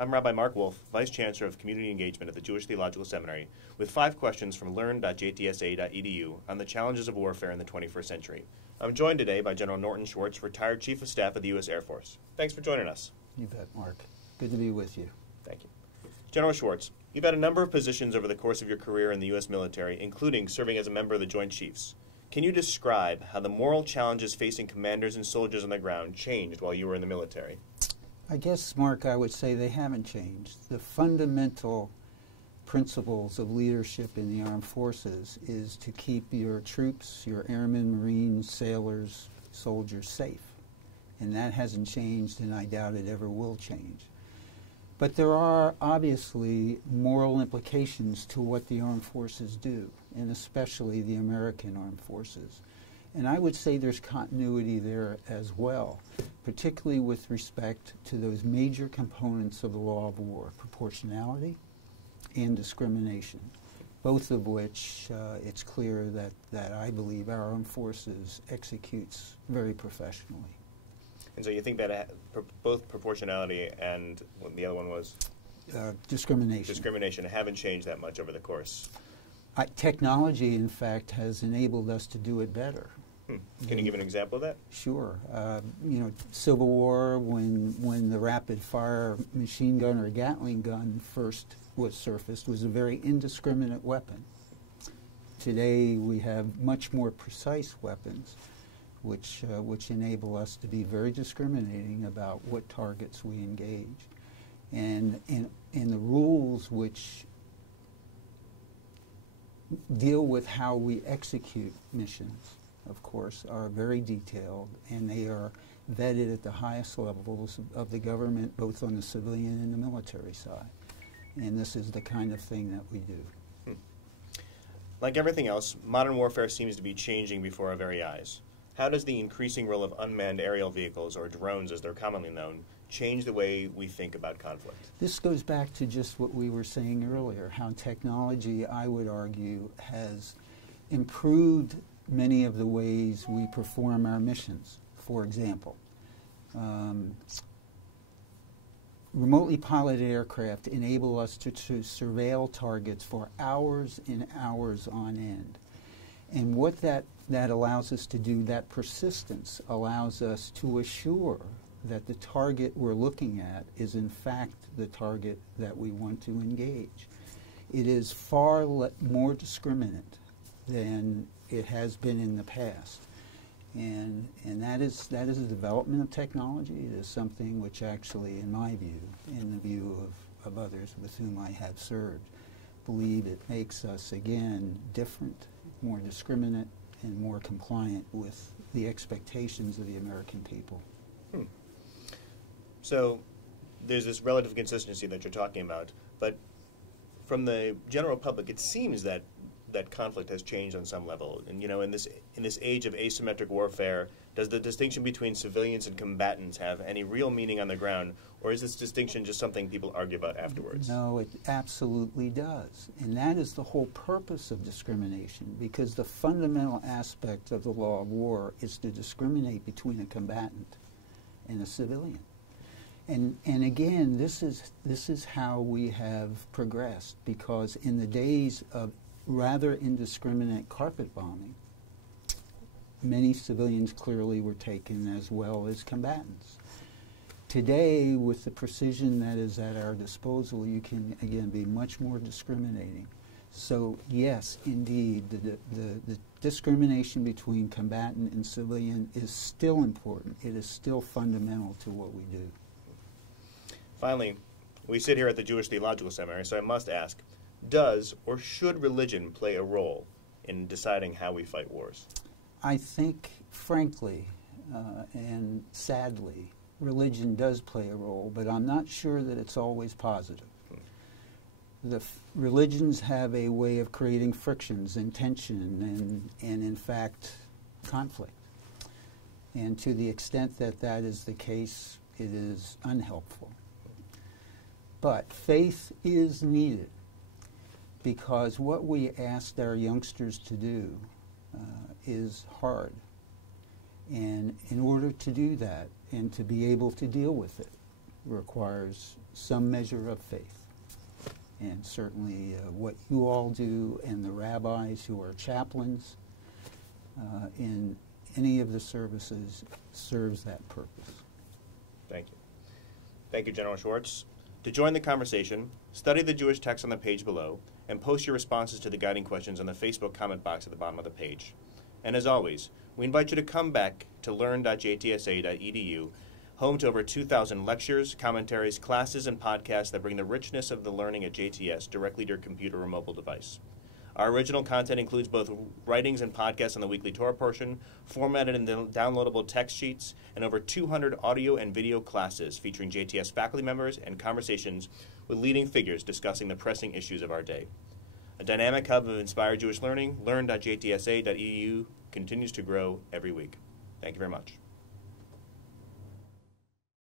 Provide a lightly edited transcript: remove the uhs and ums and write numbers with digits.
I'm Rabbi Mark Wolf, Vice Chancellor of Community Engagement at the Jewish Theological Seminary, with 5 questions from learn.jtsa.edu on the challenges of warfare in the 21st century. I'm joined today by General Norton Schwartz, retired Chief of Staff of the U.S. Air Force. Thanks for joining us. You bet, Mark. Good to be with you. Thank you. General Schwartz, you've had a number of positions over the course of your career in the U.S. military, including serving as a member of the Joint Chiefs. Can you describe how the moral challenges facing commanders and soldiers on the ground changed while you were in the military? I guess, Mark, I would say they haven't changed. The fundamental principles of leadership in the armed forces is to keep your troops, your airmen, marines, sailors, soldiers safe. And that hasn't changed, and I doubt it ever will change. But there are obviously moral implications to what the armed forces do, and especially the American armed forces. And I would say there's continuity there as well, particularly with respect to those major components of the law of war, proportionality and discrimination, both of which it's clear that I believe our armed forces executes very professionally. And so you think that both proportionality and what the other one was? Discrimination. Discrimination haven't changed that much over the course. Technology, in fact, has enabled us to do it better. Can you give an example of that? Sure. Civil War, when the rapid-fire machine gun or Gatling gun first was surfaced, was a very indiscriminate weapon. Today, we have much more precise weapons, which enable us to be very discriminating about what targets we engage. And the rules which deal with how we execute missions, of course, are very detailed, and they are vetted at the highest levels of the government, both on the civilian and the military side. And this is the kind of thing that we do. Like everything else, modern warfare seems to be changing before our very eyes. How does the increasing role of unmanned aerial vehicles, or drones as they're commonly known, change the way we think about conflict? This goes back to just what we were saying earlier, how technology, I would argue, has improved many of the ways we perform our missions. For example, remotely piloted aircraft enable us to surveil targets for hours and hours on end. And what that allows us to do, that persistence allows us to assure that the target we're looking at is in fact the target that we want to engage. It is far more discriminate than it has been in the past. And that is a development of technology. It is something which actually, in my view, in the view of others with whom I have served, believe it makes us, again, different, more discriminate, and more compliant with the expectations of the American people. So there's this relative consistency that you're talking about, but from the general public, it seems that conflict has changed on some level. And in this age of asymmetric warfare, does the distinction between civilians and combatants have any real meaning on the ground, or is this distinction just something people argue about afterwards? No, it absolutely does. And that is the whole purpose of discrimination, because the fundamental aspect of the law of war is to discriminate between a combatant and a civilian. And again, this is how we have progressed, because in the days of rather indiscriminate carpet bombing, many civilians clearly were taken as well as combatants. Today, with the precision that is at our disposal, you can, again, be much more discriminating. So, yes, indeed, the discrimination between combatant and civilian is still important. It is still fundamental to what we do. Finally, we sit here at the Jewish Theological Seminary, so I must ask, does or should religion play a role in deciding how we fight wars? I think, frankly, and sadly, religion does play a role, but I'm not sure that it's always positive. The religions have a way of creating frictions and tension and in fact, conflict. And to the extent that that is the case, it is unhelpful. But faith is needed, because what we asked our youngsters to do is hard. And in order to do that and to be able to deal with it requires some measure of faith. And certainly what you all do and the rabbis who are chaplains in any of the services serves that purpose. Thank you. Thank you, General Schwartz. To join the conversation, study the Jewish text on the page below and post your responses to the guiding questions on the Facebook comment box at the bottom of the page. And as always, we invite you to come back to learn.jtsa.edu, home to over 2,000 lectures, commentaries, classes, and podcasts that bring the richness of the learning at JTS directly to your computer or mobile device. Our original content includes both writings and podcasts on the weekly Torah portion, formatted in downloadable text sheets, and over 200 audio and video classes featuring JTS faculty members and conversations with leading figures discussing the pressing issues of our day. A dynamic hub of inspired Jewish learning, learn.jtsa.edu continues to grow every week. Thank you very much.